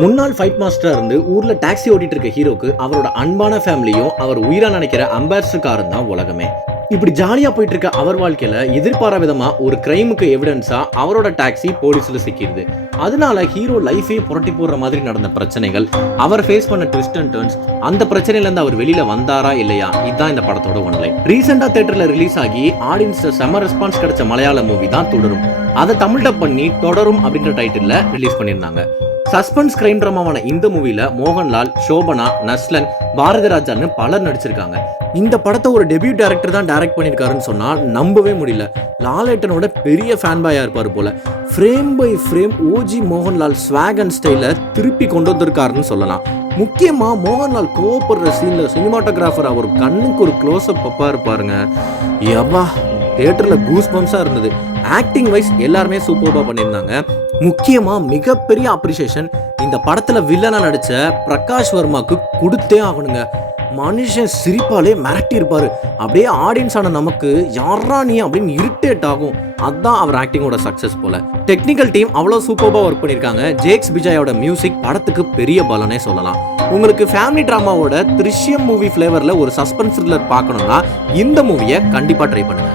முன்னாள் ஃபைட் மாஸ்டரா இருந்து ஊர்ல டாக்ஸி ஓட்டிட்டு இருக்க ஹீரோக்கு அவரோட அன்பான ஃபேமிலியும் அவர் உயிரா நினைக்கிற அம்பாசிடர் காரும் தான் உலகமே. இப்படி ஜாலியா போயிட்டு இருக்க அவர் வாழ்க்கையில எதிர்பாராத விதமா ஒரு கிரைமுக்கு எவிடன்ஸா அவரோட டாக்ஸி போலீஸ்ல சிக்கிடுது. அதனால ஹீரோ லைஃபே புரட்டி போடுற மாதிரி நடந்த பிரச்சனைகள், அவர் ஃபேஸ் பண்ண ட்விஸ்ட் அண்ட் டர்ன்ஸ், அந்த பிரச்சனையில இருந்து அவர் வெளியில வந்தாரா இல்லையா, இதுதான் இந்த படத்தோட ஒன்லைன். ரீசெண்டா தியேட்டர்ல ரிலீஸ் ஆகி ஆடியன்ஸ் செம ரெஸ்பான்ஸ் கிடைச்ச மலையாள மூவி தான் தொடரும். அதை தமிழ் டப் பண்ணி தொடரும் அப்படின்ற டைட்டில்ல ரிலீஸ் பண்ணியிருந்தாங்க. சஸ்பென்ஸ் கிரைம் ட்ராமாவான இந்த மூவில மோகன்லால், சோபனா, நஸ்லன், பாரதிராஜான்னு பலர் நடிச்சிருக்காங்க. இந்த படத்தை ஒரு டெபியூ டைரக்டர் தான் டைரக்ட் பண்ணியிருக்காருன்னு சொன்னா நம்பவே முடியல. லாலேட்டனோட பெரிய ஃபேன் பாயா இருப்பாரு போல. Frame by frame OG Mohanlal swag and ஸ்டைல திருப்பி கொண்டு வந்திருக்காருன்னு சொல்லலாம். முக்கியமா மோகன்லால் கோவப்படுற சீன்ல சினிமாட்டோகிராஃபர் அவர் கண்ணுக்கு ஒரு க்ளோஸ்அப் அப்பா இருப்பாருங்க. எவ்வா தியேட்டர்ல கூஸ் பம்ஸா இருந்தது. ஆக்டிங் வைஸ் எல்லாருமே சூப்பர்பா பண்ணியிருந்தாங்க. முக்கியமா மிகப்பெரிய அப்ரிசியேஷன் இந்த படத்துல வில்லனா நடிச்ச பிரகாஷ் வர்மாக்கு கொடுத்தே ஆகணுங்க. மனுஷன் சிரிப்பாலே மிரட்டி இருப்பாரு. அப்படியே ஆடியன்ஸ் ஆன நமக்கு யாரா நீ அப்படின்னு இரிட்டேட் ஆகும். அதுதான் அவர் ஆக்டிங்கோட சக்சஸ் போல. டெக்னிக்கல் டீம் அவ்வளோ சூப்பர்பா ஒர்க் பண்ணியிருக்காங்க. ஜேக்ஸ் பிஜாயோட மியூசிக் படத்துக்கு பெரிய பலனே சொல்லலாம். உங்களுக்கு ஃபேமிலி ட்ராமாவோட திருஷ்யம் மூவி ஃபிளேவர்ல ஒரு சஸ்பென்ஸ் த்ரில்லர் பார்க்கணும்னா இந்த மூவியை கண்டிப்பா ட்ரை பண்ணுங்க.